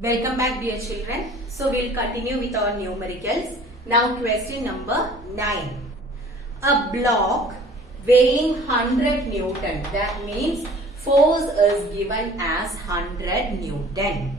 Welcome back, dear children. So we'll continue with our numericals. Now question number 9. A block weighing 100 Newton, that means force is given as 100 Newton,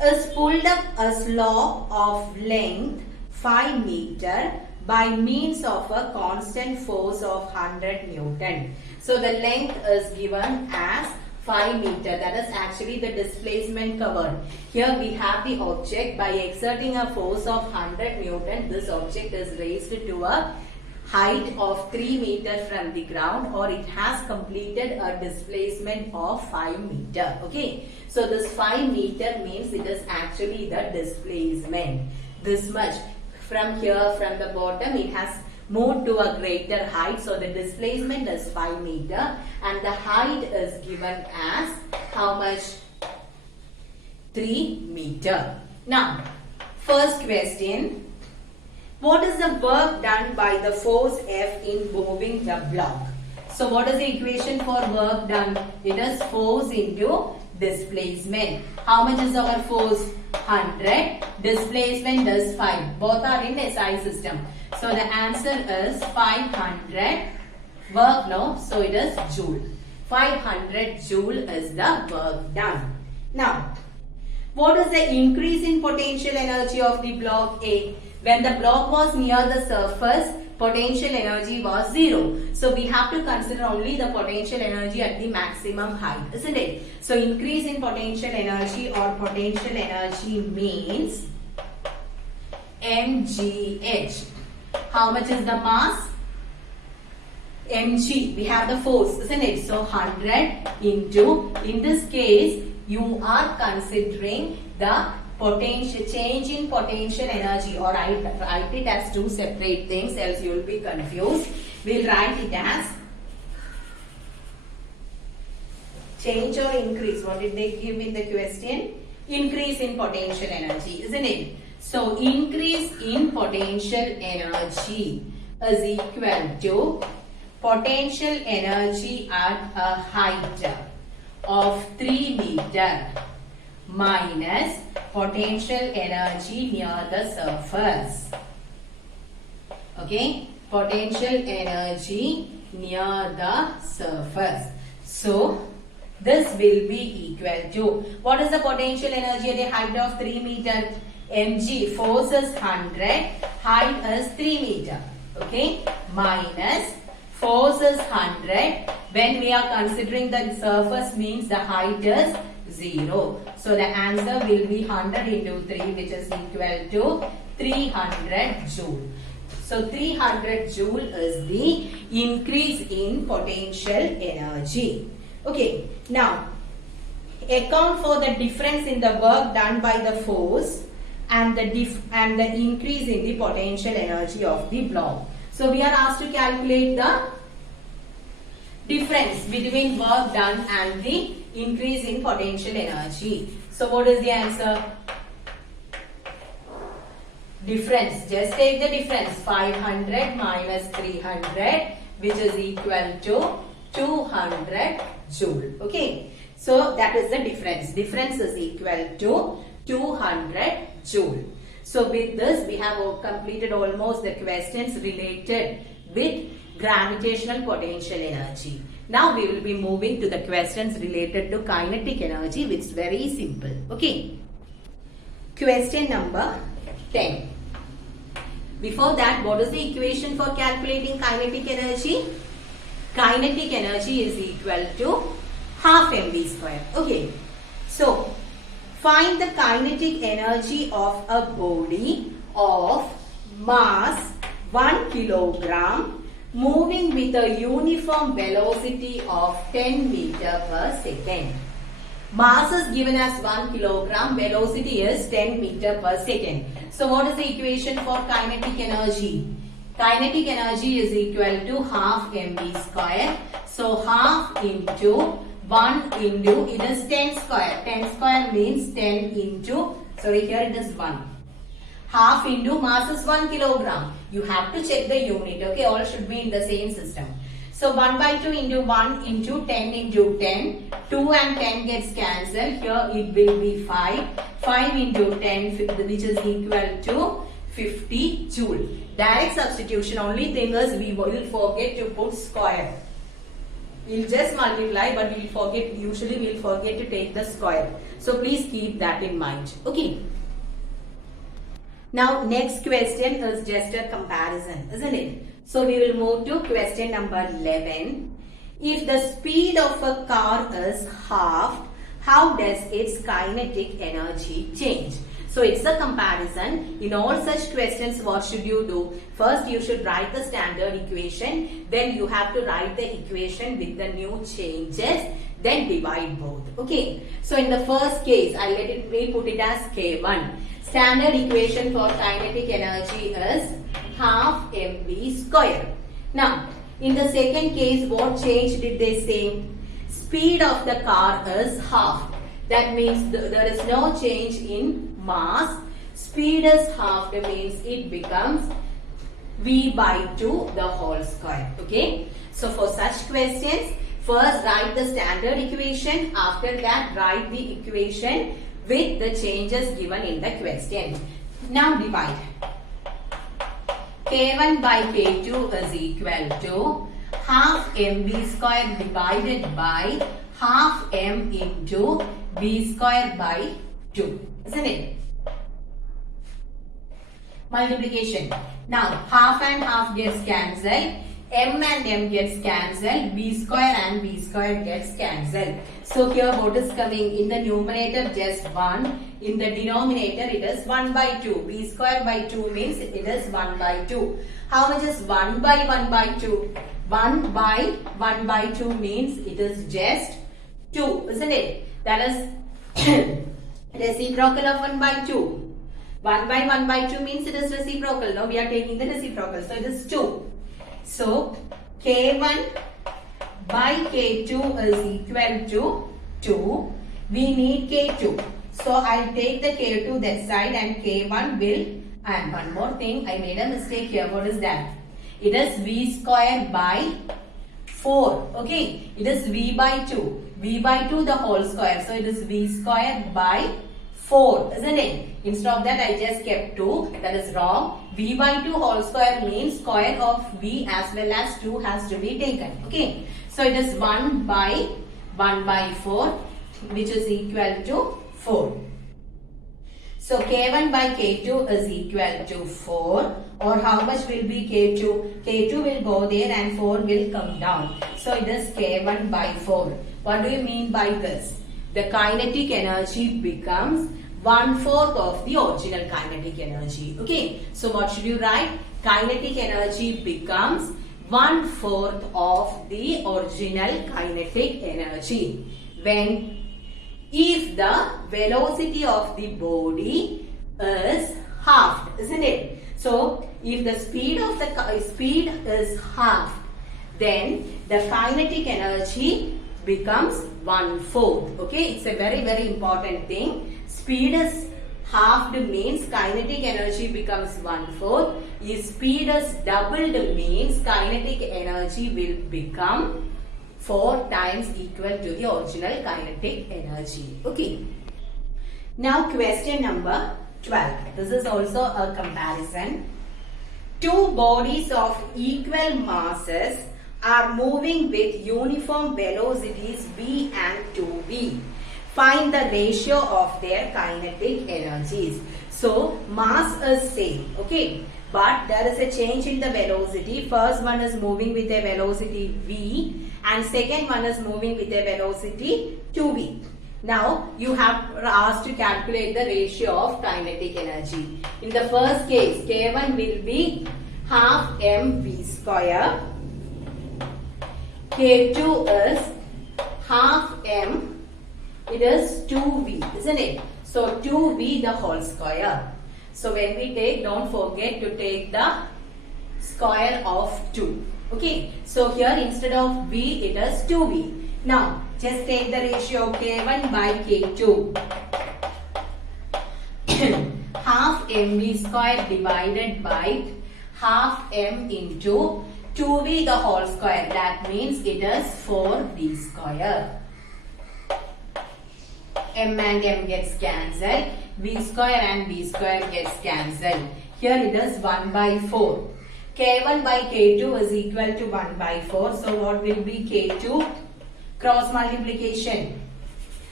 is pulled up a slope of length 5 meter by means of a constant force of 100 Newton. So the length is given as 5 meter, that is actually the displacement covered. Here we have the object. By exerting a force of 100 Newton, this object is raised to a height of 3 meter from the ground, or it has completed a displacement of 5 meter. Okay, so this 5 meter means it is actually the displacement. This much from here, from the bottom, it has moved to a greater height. So the displacement is 5 meter and the height is given as how much? 3 meter. Now, first question. What is the work done by the force F in moving the block? So what is the equation for work done? It is force into displacement. How much is our force? 100. Displacement is 5. Both are in SI system. So the answer is 500 work, no? So it is joule. 500 joule is the work done. Now, what is the increase in potential energy of the block A? When the block was near the surface, potential energy was 0. So we have to consider only the potential energy at the maximum height, isn't it? So increase in potential energy or potential energy means mgh. How much is the mass? mg. We have the force, isn't it? So 100 into, in this case, you are considering the potential, change in potential energy, or I write it as two separate things, else you will be confused. We'll write it as change or increase. What did they give in the question? Increase in potential energy, isn't it? So increase in potential energy is equal to potential energy at a height of 3 meter minus potential energy near the surface. Okay, potential energy near the surface. So this will be equal to, what is the potential energy at a height of 3 meter? mg, force is 100, height is 3 meter. Okay, minus force is 100. When we are considering the surface means the height is 0. So the answer will be 100 into 3, which is equal to 300 joule. So 300 joule is the increase in potential energy. Okay, now account for the difference in the work done by the force and the increase in the potential energy of the block. So we are asked to calculate the difference between work done and the increase in potential energy. So what is the answer? Difference. Just take the difference. 500 minus 300, which is equal to 200 joule. Okay. So that is the difference. Difference is equal to 200 joule. So with this, we have completed almost the questions related with gravitational potential energy. Now we will be moving to the questions related to kinetic energy, which is very simple. Okay. Question number 10. Before that, what is the equation for calculating kinetic energy? Kinetic energy is equal to half mv square. Okay. So find the kinetic energy of a body of mass 1 kilogram moving with a uniform velocity of 10 meter per second. Mass is given as 1 kilogram, velocity is 10 meter per second. So what is the equation for kinetic energy? Kinetic energy is equal to half mv square. So half into 1 into, it is 10 square. 10 square means 10 into, sorry, here it is 1. Half into mass is 1 kilogram. You have to check the unit. Okay, all should be in the same system. So 1 by 2 into 1 into 10 into 10. 2 and 10 gets cancelled. Here it will be 5. 5 into 10 which is equal to 50 joule. Direct substitution. Only thing is we will forget to put square. We'll just multiply, but usually we'll forget to take the square. So please keep that in mind. Okay. Now next question is just a comparison, isn't it? So we will move to question number 11. If the speed of a car is halved, how does its kinetic energy change? So it's a comparison. In all such questions, what should you do? First, you should write the standard equation. Then you have to write the equation with the new changes. Then divide both. Okay. So in the first case, we put it as K1. Standard equation for kinetic energy is half mv square. Now, in the second case, what change did they say? Speed of the car is half. That means there is no change in mass. Speed is halved means it becomes v by 2 the whole square. Okay. So for such questions, first write the standard equation. After that, write the equation with the changes given in the question. Now divide. K1 by K2 is equal to half mv square divided by half m into v square by 2. Isn't it? Multiplication. Now half and half gets cancelled. M and M gets cancelled. V square and V square gets cancelled. So here what is coming? In the numerator just 1. In the denominator it is 1 by 2. V square by 2 means it is 1 by 2. How much is 1 by 1 by 2? 1 by 1 by 2 means it is just 2. Isn't it? That is reciprocal of 1 by 2. 1 by 1 by 2 means it is reciprocal. Now we are taking the reciprocal. So it is 2. So K1 by K2 is equal to 2. We need K2. So I'll take the K2 that side and K1 will. And one more thing, I made a mistake here. What is that? It is V square by 4. Okay. It is V by 2. V by 2 the whole square. So it is V square by 4. Isn't it? Instead of that, I just kept 2. That is wrong. V by 2 whole square means square of V as well as 2 has to be taken. Okay. So it is 1 by 4 which is equal to 4. So K1 by K2 is equal to 4. Or how much will be K2? K2 will go there and 4 will come down. So it is K1 by 4. What do you mean by this? The kinetic energy becomes 1/4 of the original kinetic energy. Okay. So what should you write? Kinetic energy becomes 1/4 of the original kinetic energy. When if the velocity of the body is halved, isn't it? So if the speed of the speed is halved, then the kinetic energy becomes 1/4. Okay, it's a very important thing. Speed is halved means kinetic energy becomes 1/4. If speed is doubled means kinetic energy will become 4 times equal to the original kinetic energy. Okay. Now question number 12. This is also a comparison. Two bodies of equal masses are moving with uniform velocities v and 2v. Find the ratio of their kinetic energies. So mass is same. Okay. But there is a change in the velocity. First one is moving with a velocity v and second one is moving with a velocity 2v. Now you have asked to calculate the ratio of kinetic energy. In the first case, K1 will be half mv square. K2 is half m. It is 2v, isn't it? So 2v the whole square. So when we take, don't forget to take the square of 2. Okay. So here instead of v, it is 2v. Now just take the ratio K1 by K2. Half mv square divided by half m into 2v the whole square. That means it is 4v square. M and M gets cancelled. V square and V square gets cancelled. Here it is 1 by 4. K1 by K2 is equal to 1 by 4. So what will be K2? Cross multiplication.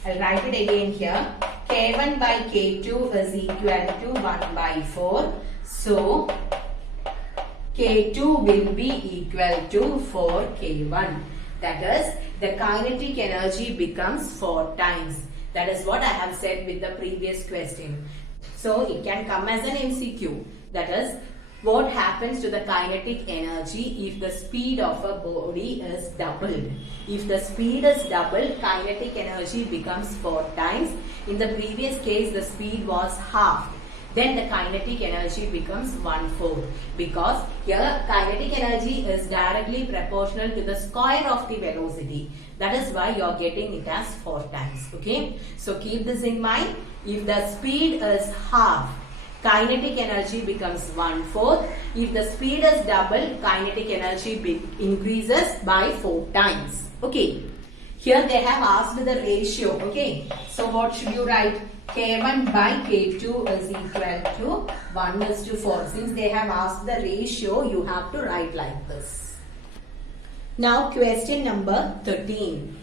I'll write it again here. K1 by K2 is equal to 1 by 4. So K2 will be equal to 4 K1. That is, the kinetic energy becomes 4 times. That is what I have said with the previous question. So it can come as an MCQ. That is, what happens to the kinetic energy if the speed of a body is doubled? If the speed is doubled, kinetic energy becomes 4 times. In the previous case, the speed was half. Then the kinetic energy becomes 1/4, because here kinetic energy is directly proportional to the square of the velocity. That is why you are getting it as 4 times. Okay, so keep this in mind. If the speed is half, kinetic energy becomes 1/4. If the speed is double, kinetic energy increases by 4 times. Okay, here they have asked the ratio. Okay, so what should you write? K1 by K2 is equal to 1:4. Since they have asked the ratio, you have to write like this. Now question number 13.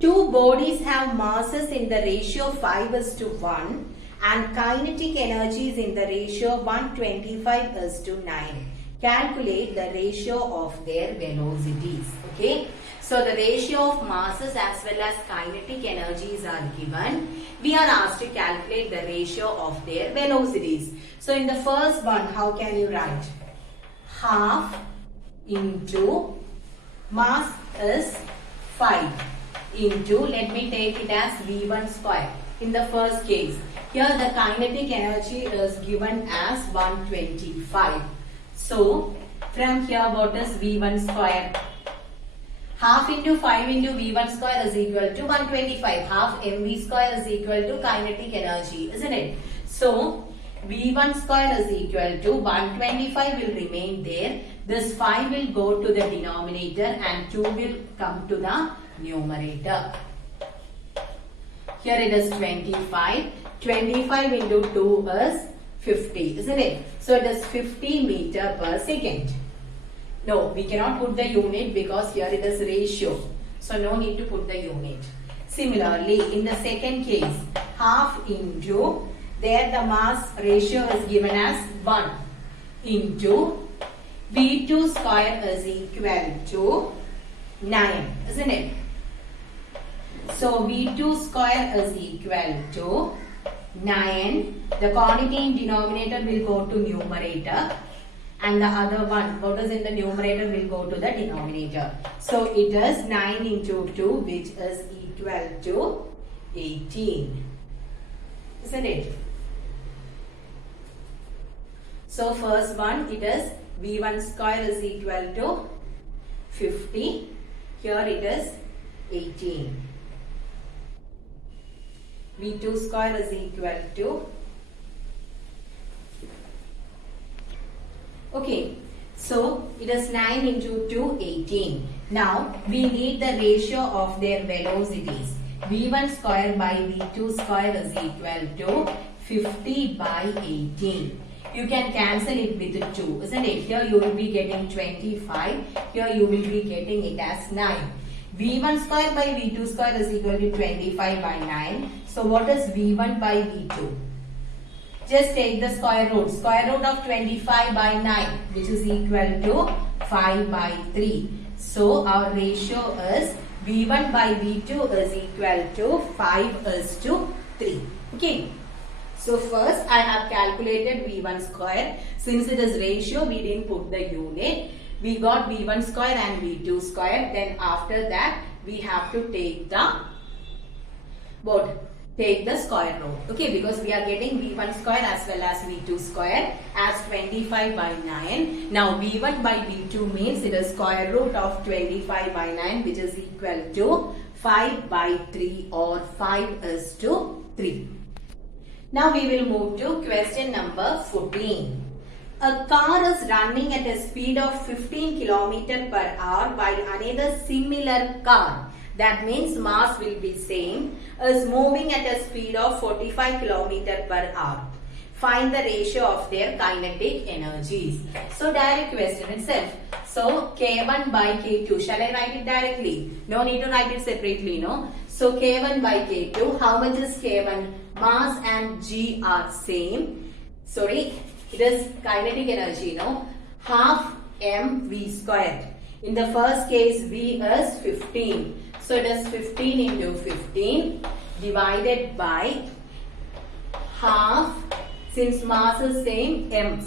Two bodies have masses in the ratio 5:1 and kinetic energies in the ratio 125:9. Calculate the ratio of their velocities. Okay. So the ratio of masses as well as kinetic energies are given. We are asked to calculate the ratio of their velocities. So in the first one, how can you write? Half into mass is 5 into, let me take it as V1 square. In the first case, here the kinetic energy is given as 125. So from here, what is V1 square? Half into 5 into V1 square is equal to 125. Half mv square is equal to kinetic energy, isn't it? So V1 square is equal to 125 will remain there. This 5 will go to the denominator and 2 will come to the numerator. Here it is 25. 25 into 2 is 50, isn't it? So it is 50 meter per second. No, we cannot put the unit because here it is ratio. So no need to put the unit. Similarly, in the second case, half into, there the mass ratio is given as 1 into V2 square is equal to 9, isn't it? So V2 square is equal to 9. The quantity in denominator will go to numerator. And the other one, what is in the numerator, will go to the denominator. So it is 9 into 2, which is equal to 18. Isn't it? So first one, it is V1 square is equal to 50. Here it is 18. V2 square is equal to, okay, so it is 9 into 2, 18. Now we need the ratio of their velocities. V1 square by V2 square is equal to 50 by 18. You can cancel it with 2, isn't it? Here you will be getting 25. Here you will be getting it as 9. V1 square by V2 square is equal to 25 by 9. So what is V1 by V2? Just take the square root. Square root of 25 by 9, which is equal to 5 by 3. So our ratio is V1 by V2 is equal to 5:3. Okay. So first I have calculated V1 square. Since it is ratio, we didn't put the unit. We got V1 square and V2 square. Then after that, we have to take the what? Take the square root. Okay, because we are getting V1 square as well as V2 square as 25 by 9. Now V1 by V2 means it is square root of 25 by 9, which is equal to 5 by 3 or 5:3. Now we will move to question number 14. A car is running at a speed of 15 km per hour while another similar car, that means mass will be same, is moving at a speed of 45 km per hour. Find the ratio of their kinetic energies. So direct question itself. So K1 by K2. Shall I write it directly? No need to write it separately, no? So K1 by K2. How much is K1? Mass and G are same. Sorry, it is kinetic energy, no? Half mv squared. In the first case, V is 15. So it is 15 into 15 divided by half. Since mass is same m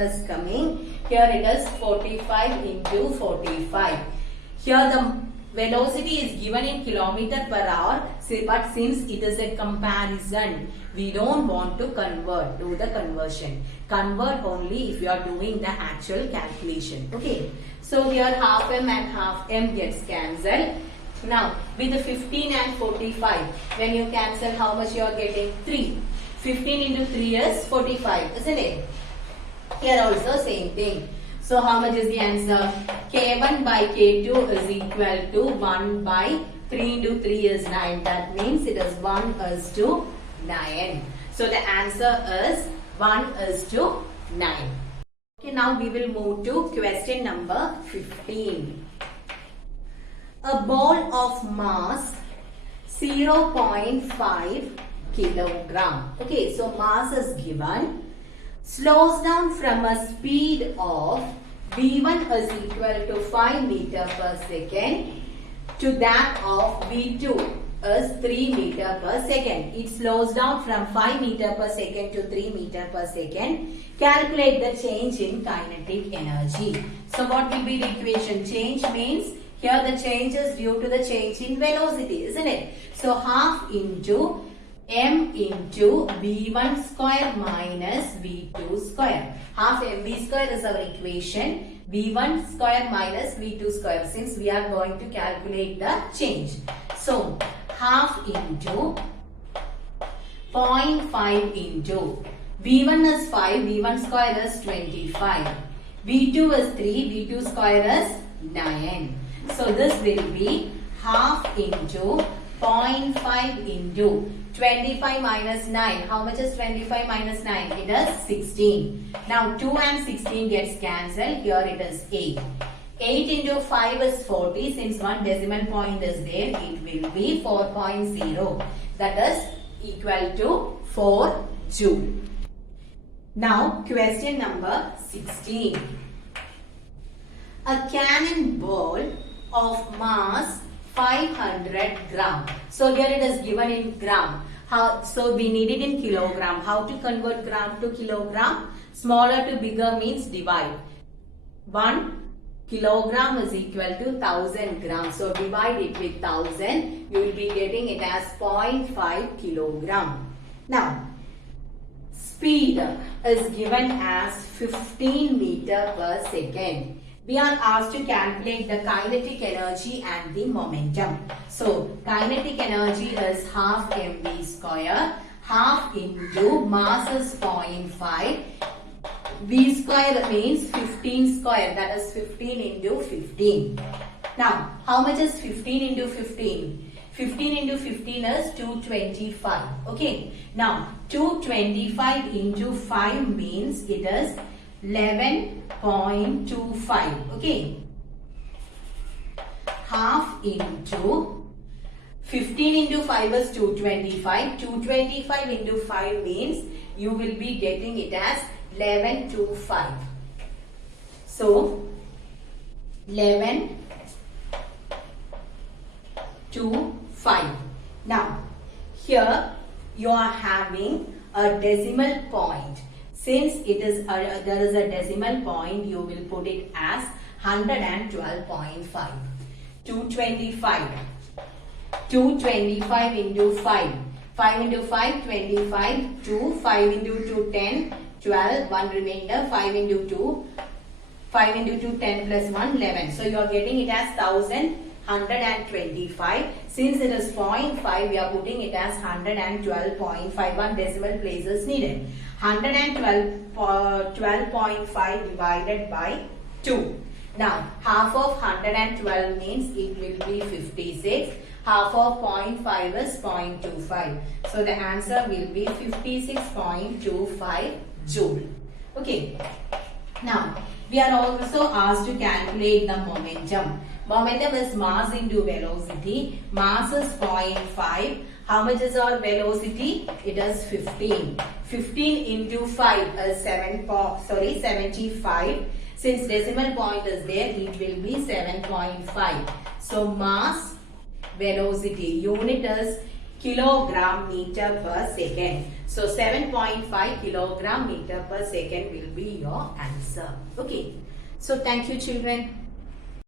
is coming. Here it is 45 into 45. Here the velocity is given in kilometer per hour, but since it is a comparison, we don't want to do the conversion. Convert only if you are doing the actual calculation. Okay. So here half m and half m gets cancelled. Now with the 15 and 45, when you cancel, how much you are getting? 3. 15 into 3 is 45, isn't it? Here also same thing. So how much is the answer? K1 by K2 is equal to 1 by 3 into 3 is 9. That means it is 1 is to 9. So the answer is 1 is to 9. Okay, now we will move to question number 15. A ball of mass 0.5 kilogram. Okay, so mass is given. Slows down from a speed of V1 is equal to 5 meter per second to that of V2 is 3 meter per second. It slows down from 5 meter per second to 3 meter per second. Calculate the change in kinetic energy. So what will be the equation? Change means here the change is due to the change in velocity, isn't it? So half into m into v1 square minus v2 square. Half mv square is our equation. v1 square minus v2 square, since we are going to calculate the change. So half into 0.5 into v1 is 5, v1 square is 25. v2 is 3, v2 square is 9. So this will be half into 0.5 into 25 minus 9. How much is 25 minus 9? It is 16. Now 2 and 16 gets cancelled. Here it is 8. 8 into 5 is 40. Since one decimal point is there, it will be 4.0. That is equal to 4 joule. Now question number 16. A cannonball of mass 500 gram. So here it is given in gram. So we need it in kilogram. How to convert gram to kilogram? Smaller to bigger means divide. 1 kilogram is equal to 1000 grams. So divide it with 1000. You will be getting it as 0.5 kilogram. Now speed is given as 15 meter per second. We are asked to calculate the kinetic energy and the momentum. So kinetic energy is half mv square, half into mass is 0.5. V square means 15 square, that is 15 into 15. Now how much is 15 into 15? 15 into 15 is 225. Okay. Now 225 into 5 means it is 11.25. Okay. Half into 15 into 5 is 225. 225 into 5 means you will be getting it as 1125. So 1125. Now here you are having a decimal point. Since it is there is a decimal point, you will put it as 112.5. 225. 225 into 5. 5 into 5, 25. 2. 5 into 2, 10. 12. 1 remainder. 5 into 2. 5 into 2, 10 plus 1, 11. So you are getting it as 1100 125. Since it is 0.5, we are putting it as 112.5. One decimal place is needed. 112.5 divided by 2. Now, half of 112 means it will be 56. Half of 0.5 is 0.25. So, the answer will be 56.25 joule. Okay. Now, we are also asked to calculate the momentum. Momentum is mass into velocity. Mass is 0.5. How much is our velocity? It is 15. 15 into 5 is 75. Since decimal point is there, it will be 7.5. So, mass, velocity, unit is kilogram meter per second. So, 7.5 kilogram meter per second will be your answer. Okay. So, thank you children.